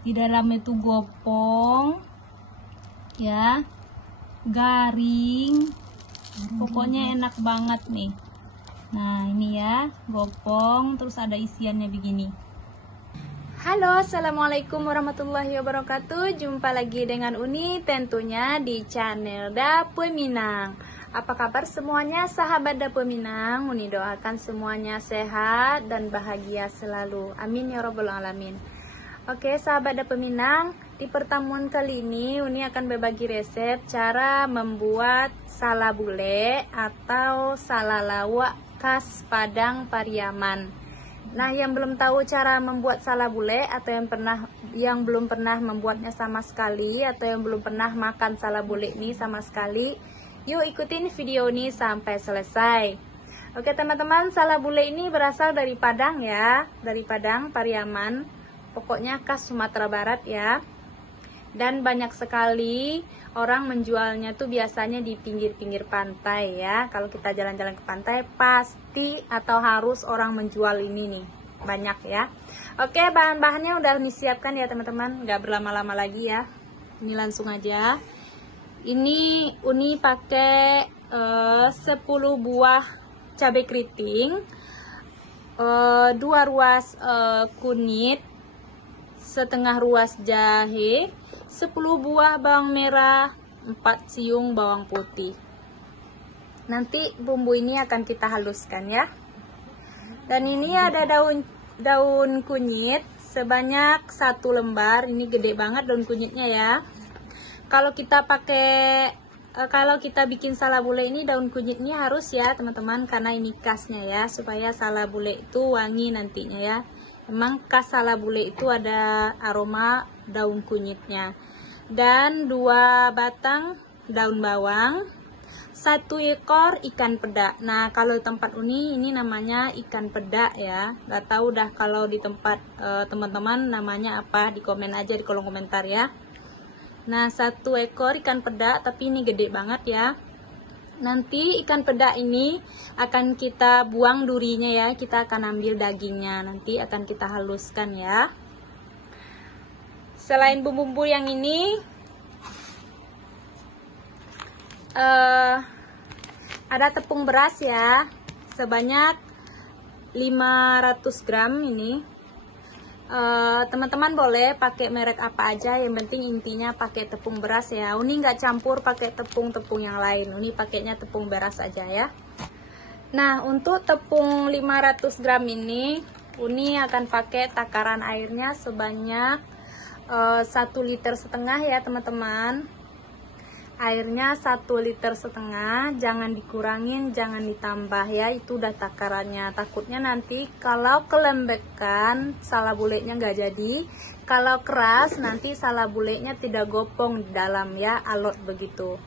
Di dalamnya tuh gopong ya, garing, pokoknya enak banget nih. Nah ini ya gopong, terus ada isiannya begini. Halo, assalamualaikum warahmatullahi wabarakatuh. Jumpa lagi dengan Uni tentunya di channel Dapur Minang. Apa kabar semuanya sahabat Dapur Minang? Uni doakan semuanya sehat dan bahagia selalu, amin ya robbal alamin. Oke sahabat Dapur Minang, di pertemuan kali ini Uni akan berbagi resep cara membuat salabule atau salalawak khas Padang Pariaman. Nah, yang belum tahu cara membuat salabule atau yang belum pernah membuatnya sama sekali atau yang belum pernah makan salabule ini sama sekali, yuk ikutin video ini sampai selesai. Oke teman-teman, salabule ini berasal dari Padang ya, dari Padang Pariaman. Pokoknya khas Sumatera Barat ya. Dan banyak sekali orang menjualnya tuh biasanya di pinggir-pinggir pantai ya. Kalau kita jalan-jalan ke pantai pasti atau harus orang menjual ini nih. Banyak ya. Oke, bahan-bahannya udah disiapkan ya teman-teman. Nggak berlama-lama lagi ya. Ini langsung aja. Ini Uni pakai 10 buah cabai keriting, 2 ruas kunyit, setengah ruas jahe, 10 buah bawang merah, 4 siung bawang putih. Nanti bumbu ini akan kita haluskan ya. Dan ini ada daun kunyit sebanyak 1 lembar. Ini gede banget daun kunyitnya ya. Kalau kita bikin salabule ini daun kunyitnya harus ya teman-teman, karena ini khasnya ya, supaya salabule itu wangi nantinya ya. Memang khas salabule itu ada aroma daun kunyitnya. Dan 2 batang daun bawang, 1 ekor ikan peda. Nah kalau di tempat Uni ini namanya ikan peda ya. Gak tahu dah kalau di tempat teman-teman namanya apa, di komen aja di kolom komentar ya. Nah 1 ekor ikan peda, tapi ini gede banget ya. Nanti ikan peda ini akan kita buang durinya ya, kita akan ambil dagingnya, nanti akan kita haluskan ya. Selain bumbu-bumbu yang ini, ada tepung beras ya, sebanyak 500 gram ini. Teman-teman boleh pakai merek apa aja, yang penting intinya pakai tepung beras ya. Uni nggak campur pakai tepung-tepung yang lain, Uni pakainya tepung beras aja ya. Nah untuk tepung 500 gram ini Uni akan pakai takaran airnya sebanyak 1,5 liter ya teman-teman. Airnya 1,5 liter, jangan dikurangin, jangan ditambah ya, itu udah takarannya. Takutnya nanti kalau kelembekan salabulenya nggak jadi, kalau keras nanti salabulenya tidak gopong di dalam ya, alot begitu.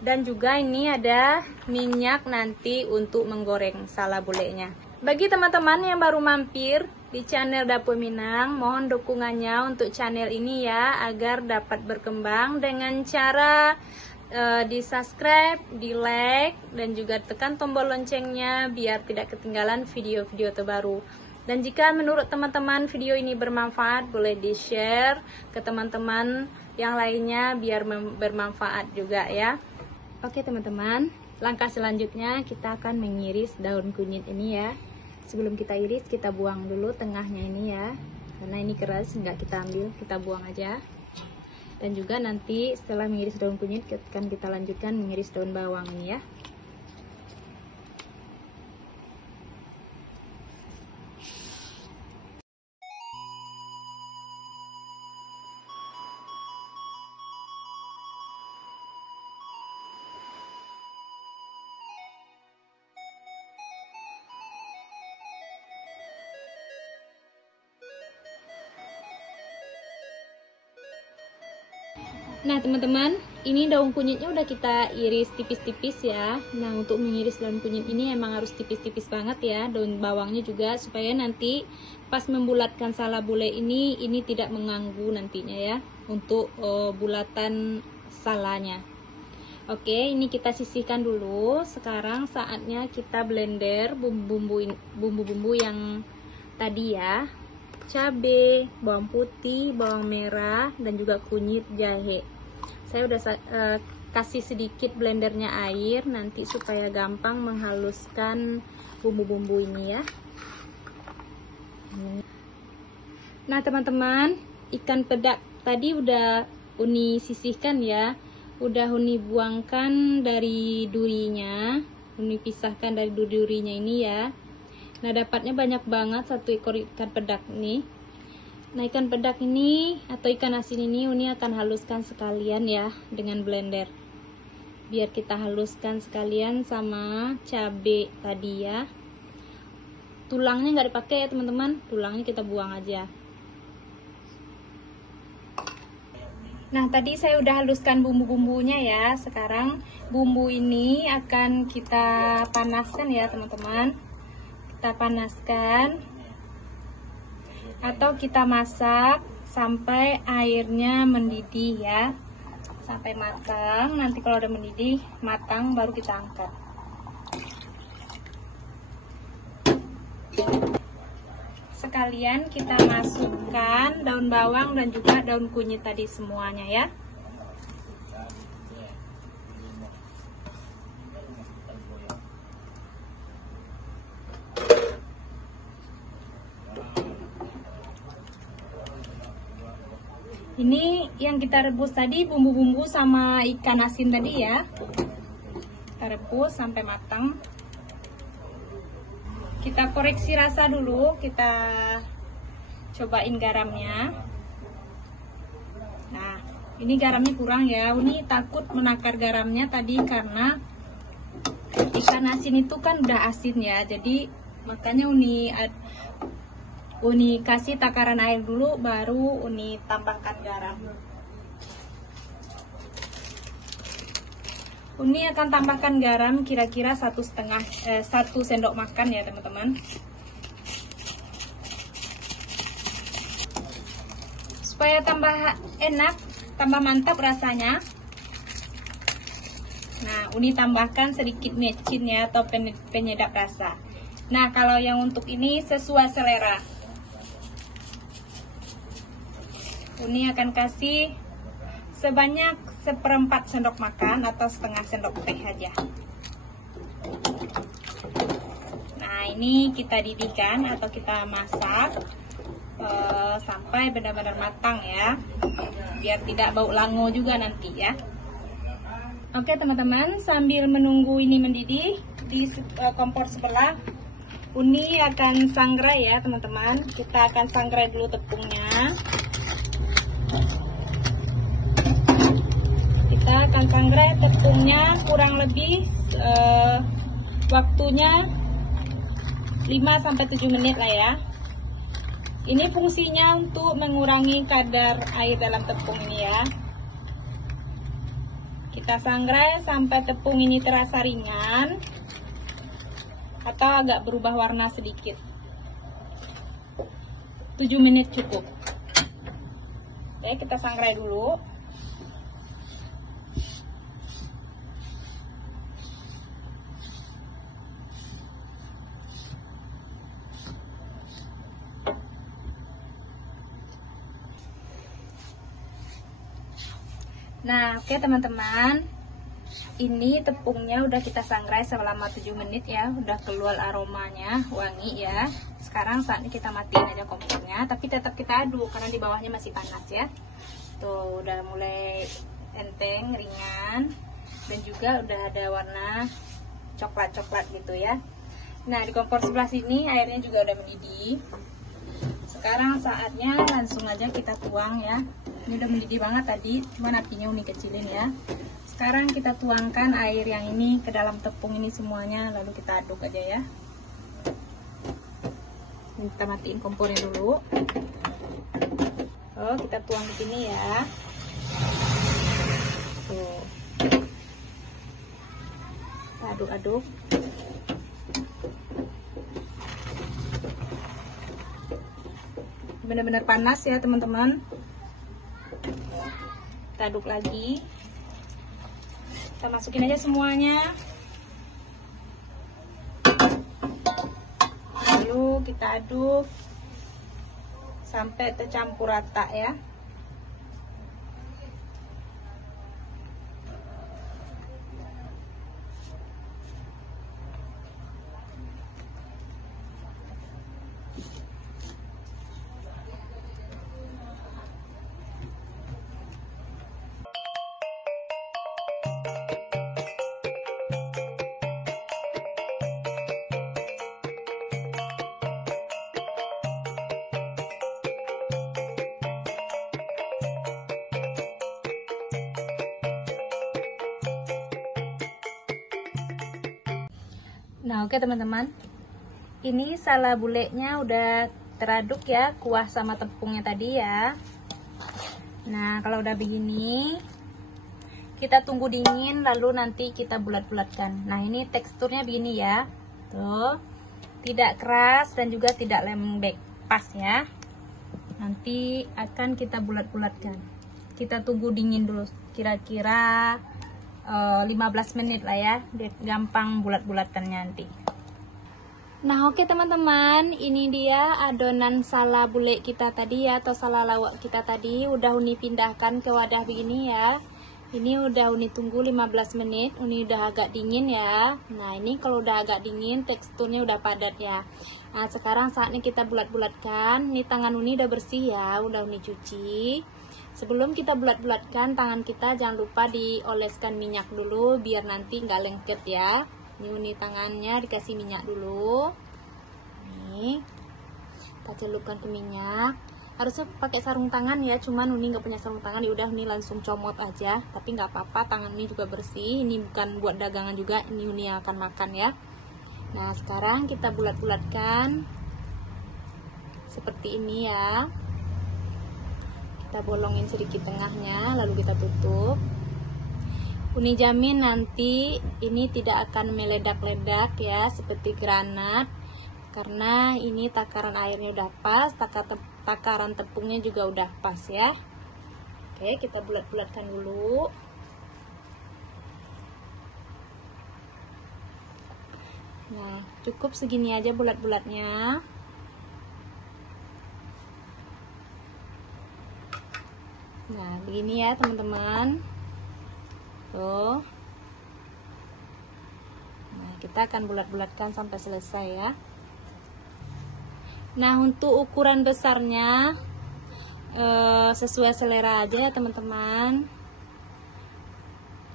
Dan juga ini ada minyak nanti untuk menggoreng salabulenya. Bagi teman-teman yang baru mampir di channel Dapur Minang, mohon dukungannya untuk channel ini ya, agar dapat berkembang dengan cara di subscribe, di like, dan juga tekan tombol loncengnya biar tidak ketinggalan video-video terbaru. Dan jika menurut teman-teman video ini bermanfaat, boleh di share ke teman-teman yang lainnya biar bermanfaat juga ya. Oke teman-teman, langkah selanjutnya kita akan mengiris daun kunyit ini ya. Sebelum kita iris, kita buang dulu tengahnya ini ya, karena ini keras, nggak kita ambil, kita buang aja. Dan juga nanti setelah mengiris daun kunyit, akan kita lanjutkan mengiris daun bawang ini ya. Nah teman-teman, ini daun kunyitnya udah kita iris tipis-tipis ya. Nah untuk mengiris daun kunyit ini emang harus tipis-tipis banget ya, daun bawangnya juga, supaya nanti pas membulatkan salabule ini tidak mengganggu nantinya ya, untuk bulatan salanya. Oke, ini kita sisihkan dulu. Sekarang saatnya kita blender bumbu-bumbu yang tadi ya. cabai, bawang putih, bawang merah, dan juga kunyit jahe. Saya udah kasih sedikit blendernya air nanti supaya gampang menghaluskan bumbu-bumbu ini ya. Nah teman-teman, ikan pedak tadi udah Uni sisihkan ya, udah Uni buangkan dari durinya, Uni pisahkan dari durinya ini ya. Nah dapatnya banyak banget satu ekor ikan pedak nih. Nah ikan pedak ini atau ikan asin ini Uni akan haluskan sekalian ya dengan blender, biar kita haluskan sekalian sama cabai tadi ya. Tulangnya nggak dipakai ya teman-teman, tulangnya kita buang aja. Nah tadi saya udah haluskan bumbu-bumbunya ya. Sekarang bumbu ini akan kita panaskan ya teman-teman. Kita panaskan atau kita masak sampai airnya mendidih ya, sampai matang. Nanti kalau udah mendidih matang baru kita angkat. Sekalian kita masukkan daun bawang dan juga daun kunyit tadi semuanya ya. Ini yang kita rebus tadi bumbu-bumbu sama ikan asin tadi ya. Kita rebus sampai matang. Kita koreksi rasa dulu, kita cobain garamnya. Nah, ini garamnya kurang ya. Uni takut menakar garamnya tadi karena ikan asin itu kan udah asin ya. Jadi makanya Uni kasih takaran air dulu, baru Uni tambahkan garam. Uni akan tambahkan garam kira-kira 1 sendok makan ya teman-teman. Supaya tambah enak, tambah mantap rasanya. Nah, Uni tambahkan sedikit mecin ya atau penyedap rasa. Nah, kalau yang untuk ini sesuai selera. Uni akan kasih sebanyak 1/4 sendok makan atau setengah sendok teh aja. Nah ini kita didihkan atau kita masak sampai benar-benar matang ya, biar tidak bau lango juga nanti ya. Oke teman-teman, sambil menunggu ini mendidih di kompor sebelah, Uni akan sangrai ya teman-teman. Kita akan sangrai dulu tepungnya. Kita akan sangrai tepungnya kurang lebih waktunya 5-7 menit lah ya. Ini fungsinya untuk mengurangi kadar air dalam tepung ini ya. Kita sangrai sampai tepung ini terasa ringan atau agak berubah warna sedikit. 7 menit cukup. Oke, kita sangrai dulu. Nah, oke teman-teman, ini tepungnya udah kita sangrai selama 7 menit ya, udah keluar aromanya, wangi ya. Sekarang saatnya kita matiin aja kompornya, tapi tetap kita aduk karena di bawahnya masih panas ya. Tuh, udah mulai enteng, ringan, dan juga udah ada warna coklat-coklat gitu ya. Nah, di kompor sebelah sini airnya juga udah mendidih. Sekarang saatnya langsung aja kita tuang ya. Ini udah mendidih banget tadi, cuman apinya Umi kecilin ya. Sekarang kita tuangkan air yang ini ke dalam tepung ini semuanya, lalu kita aduk aja ya. Ini kita matiin kompornya dulu. Oh, kita tuang di sini ya. Tuh. Kita aduk-aduk. Benar-benar panas ya teman-teman. Kita aduk lagi. Kita masukin aja semuanya. Lalu kita aduk sampai tercampur rata ya. Nah, oke teman-teman, ini sala bulenya udah teraduk ya, kuah sama tepungnya tadi ya. Nah, kalau udah begini, kita tunggu dingin lalu nanti kita bulat-bulatkan. Nah, ini teksturnya begini ya, tuh, tidak keras dan juga tidak lembek, pas ya. Nanti akan kita bulat-bulatkan. Kita tunggu dingin dulu, kira-kira 15 menit lah ya, gampang bulat-bulatannya nanti. Nah, oke teman-teman, ini dia adonan sala bule kita tadi ya, atau sala lawak kita tadi udah Uni pindahkan ke wadah begini ya. Ini udah Uni tunggu 15 menit, Uni udah agak dingin ya. Nah, ini kalau udah agak dingin teksturnya udah padat ya. Nah, sekarang saatnya kita bulat-bulatkan. Ini tangan Uni udah bersih ya, udah Uni cuci. Sebelum kita bulat-bulatkan tangan kita, jangan lupa dioleskan minyak dulu biar nanti nggak lengket ya. Ini Uni tangannya dikasih minyak dulu. Nih, kita celupkan ke minyak. Harusnya pakai sarung tangan ya, cuman Uni nggak punya sarung tangan, ya udah Uni langsung comot aja. Tapi nggak apa-apa, tangan Uni juga bersih. Ini bukan buat dagangan juga, ini Uni akan makan ya. Nah, sekarang kita bulat-bulatkan seperti ini ya. Kita bolongin sedikit tengahnya, lalu kita tutup. Uni jamin nanti ini tidak akan meledak-ledak ya, seperti granat. Karena ini takaran airnya udah pas, takaran tepungnya juga udah pas ya. Oke, kita bulat-bulatkan dulu. Nah, cukup segini aja bulat-bulatnya. Nah, begini ya teman-teman. Tuh. Nah, kita akan bulat-bulatkan sampai selesai ya. Nah, untuk ukuran besarnya sesuai selera aja ya teman-teman.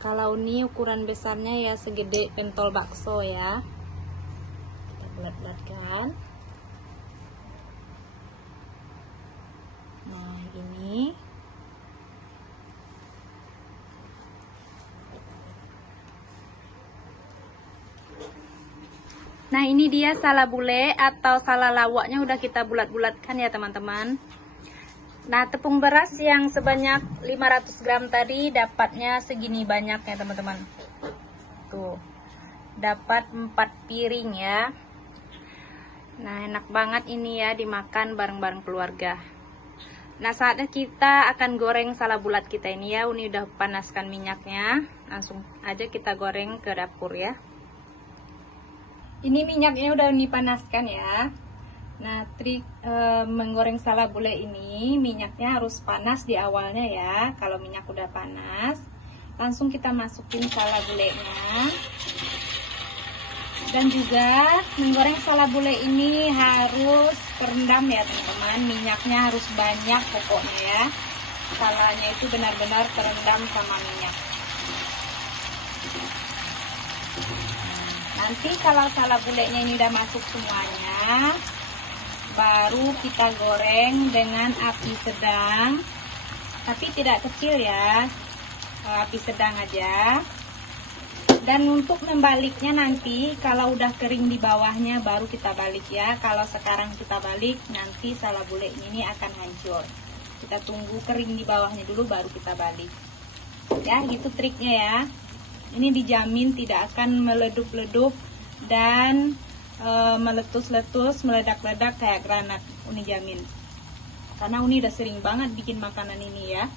Kalau ini ukuran besarnya ya segede pentol bakso ya. Kita bulat-bulatkan. Nah, ini. Nah, ini dia sala bule atau sala lawaknya udah kita bulat-bulatkan ya teman-teman. Nah, tepung beras yang sebanyak 500 gram tadi dapatnya segini banyak ya teman-teman. Tuh, dapat 4 piring ya. Nah, enak banget ini ya dimakan bareng-bareng keluarga. Nah, saatnya kita akan goreng sala bulat kita ini ya. Uni udah panaskan minyaknya, langsung aja kita goreng ke dapur ya. Ini minyaknya udah dipanaskan ya. Nah, trik menggoreng sala bule ini minyaknya harus panas di awalnya ya. Kalau minyak udah panas, langsung kita masukin sala bulenya. Dan juga menggoreng sala bule ini harus berendam ya teman-teman. Minyaknya harus banyak pokoknya ya. Salanya itu benar-benar terendam sama minyak. Nanti kalau sala bulenya ini udah masuk semuanya, baru kita goreng dengan api sedang, tapi tidak kecil ya, api sedang aja. Dan untuk membaliknya nanti, kalau udah kering di bawahnya baru kita balik ya. Kalau sekarang kita balik, nanti sala bulenya ini akan hancur. Kita tunggu kering di bawahnya dulu baru kita balik. Ya, gitu triknya ya. Ini dijamin tidak akan meleduk-leduk dan meletus-letus, meledak-ledak kayak granat. Uni jamin. Karena Uni udah sering banget bikin makanan ini ya.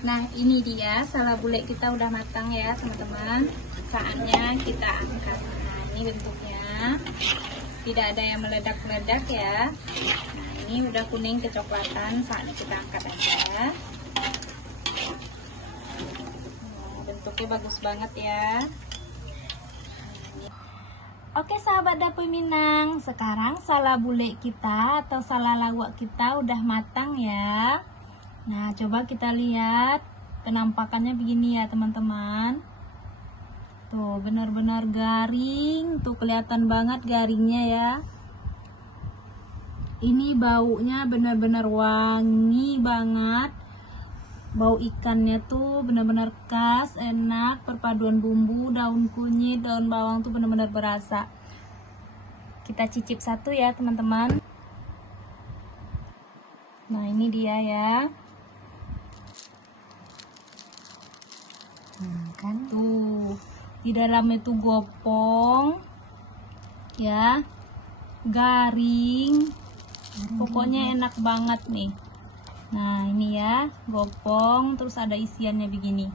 Nah, ini dia sala bule kita udah matang ya teman-teman. Saatnya kita angkat. Nah, ini bentuknya. tidak ada yang meledak-meledak ya. Nah, ini udah kuning kecoklatan, saatnya kita angkat aja. Nah, bentuknya bagus banget ya. Oke sahabat Dapur Minang, sekarang salad bule kita atau salad lawak kita udah matang ya. Nah, coba kita lihat penampakannya begini ya teman-teman. Tuh, benar-benar garing, tuh kelihatan banget garingnya ya. Ini baunya benar-benar wangi banget. Bau ikannya tuh benar-benar khas, enak, perpaduan bumbu, daun kunyit, daun bawang tuh benar-benar berasa. Kita cicip satu ya teman-teman. Nah, ini dia ya. Kan tuh di dalamnya tuh gopong ya, garing, pokoknya enak banget nih. Nah, ini ya, gopong, terus ada isiannya begini.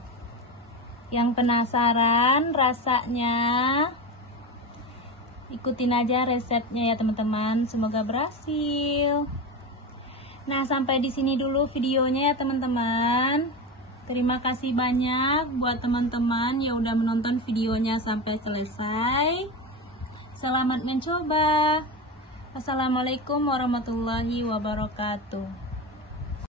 Yang penasaran rasanya, ikutin aja resepnya ya teman-teman. Semoga berhasil. Nah, sampai di sini dulu videonya ya teman-teman. Terima kasih banyak buat teman-teman yang udah menonton videonya sampai selesai. Selamat mencoba. Assalamualaikum warahmatullahi wabarakatuh.